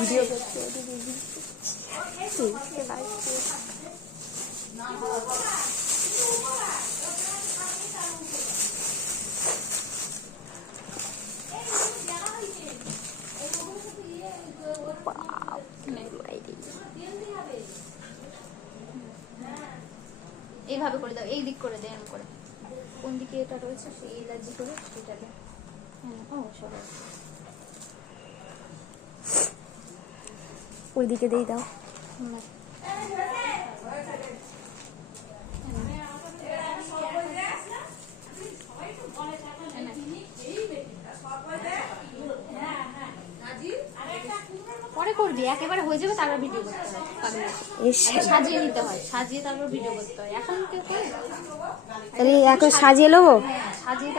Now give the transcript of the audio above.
Video এইভাবে করে দাও, এই দিক করে দে, এরকম করে কোন দিকে এটা রয়েছে সেই এলার্জি করে সেটা দে। ও সবাই ওই দিকে দিয়ে দাও। পরে করবি, একেবারে হয়ে যাবে তারপর ভিডিও করতে হয়, সাজিয়ে নিতে হয়, সাজিয়ে তারপর ভিডিও করতে হয়। এখন কেউ করে তাহলে এখন সাজিয়ে নেবো। সাজিয়ে